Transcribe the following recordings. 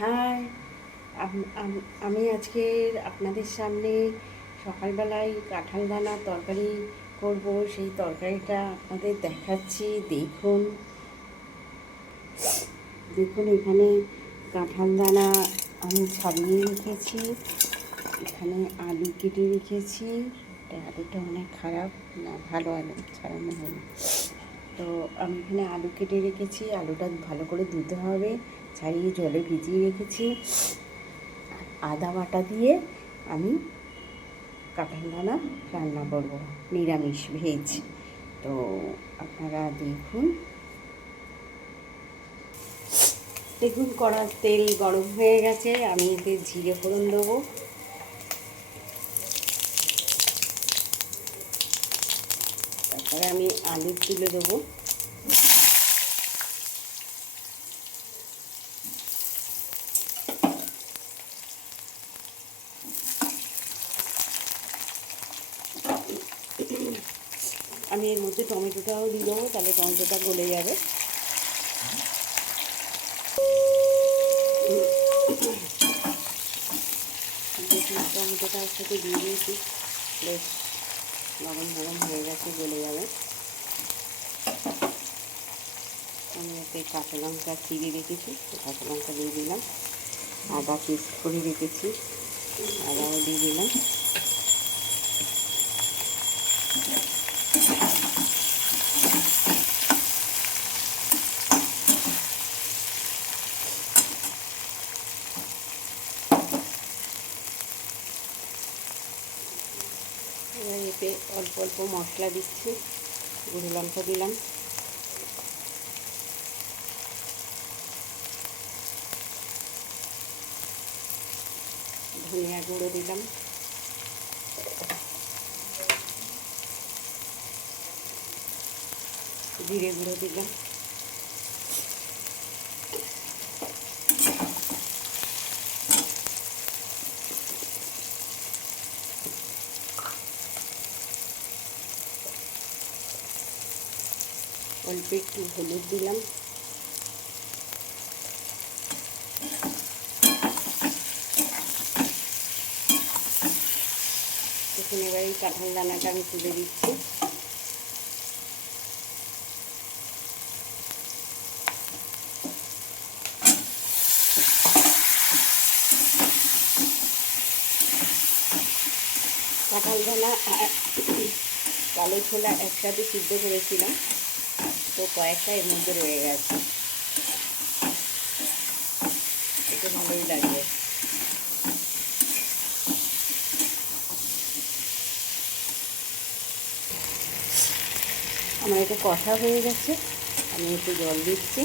High, আমি আজকের আপনাদের সামনে সকালবেলায় কাঁঠাল দানার তরকারি করব। সেই তরকারিটা আপনাদের দেখাচ্ছি। দেখুন দেখুন এখানে কাঁঠাল দানা আমি ছাড়িয়ে রেখেছি। এখানে আলু কেটে রেখেছি। আলুটা অনেক খারাপ না, ভালো আলু ছাড়ানো হলো। তো আমি এখানে আলু কেটে রেখেছি। আলুটা ভালো করে ধুতে হবে, ছাড়িয়ে জলে ভিজিয়ে রেখেছি। আদা বাটা দিয়ে আমি কাঁঠাল দানা রান্না করব, নিরামিষ ভেজ। তো আপনারা দেখুন কড়ার তেল গরম হয়ে গেছে। আমি এতে জিরে ফোড়ন দেবো। তারপরে আমি আলু তুলে দেবো। আমি এর মধ্যে টমেটোটাও দিয়ে দেবো, তাহলে টমেটোটা গলে যাবে। দেখুন টমেটোটা একসাথে দিয়ে দিয়েছি, বেশ নরম নরম হয়ে গেছে, গলে যাবে। আমি এতে কাঁচা লঙ্কা চিড়ে রেখেছি, কাঁচা লঙ্কা দিয়ে দিলাম। আদা পেস্ট করে রেখেছি, আদাও দিয়ে দিলাম। এবার এতে অল্প অল্প মশলা দিচ্ছি। গুঁড়ো লঙ্কা দিলাম, ধনিয়া গুঁড়ো দিলাম, জিরে গুঁড়ো দিলাম, অল্প একটু হলুদ দিলাম। দেখুন এবার এই কাঁঠাল দানাটা আমি তুলে দিচ্ছি। কাঁঠাল দানা কালো ছোলা একসাথে সিদ্ধ করেছিলাম, তো কয়েকটা এর মধ্যে রয়ে গেছে। এটা ভালোই লাগবে। আমার এটা কষা হয়ে গেছে, আমি একটু জল দিচ্ছি।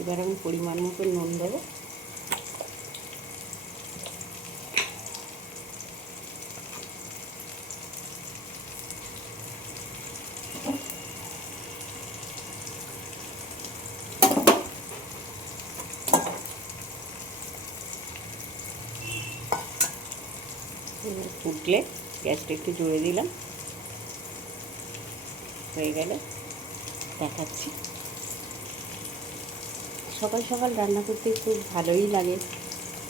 এবার আমি পরিমাণ মতো নুন দেবো। ফুটলে গ্যাসটা একটু জোরে দিলাম, হয়ে গেলে দেখাচ্ছি। সকাল সকাল রান্না করতে খুব ভালোই লাগে,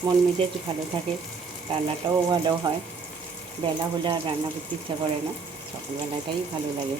মন মেজাজ ভালো থাকে, রান্নাটাও ভালো হয়। বেলা হলে আর রান্না করতে ইচ্ছা করে না, সকালবেলাটাই ভালো লাগে।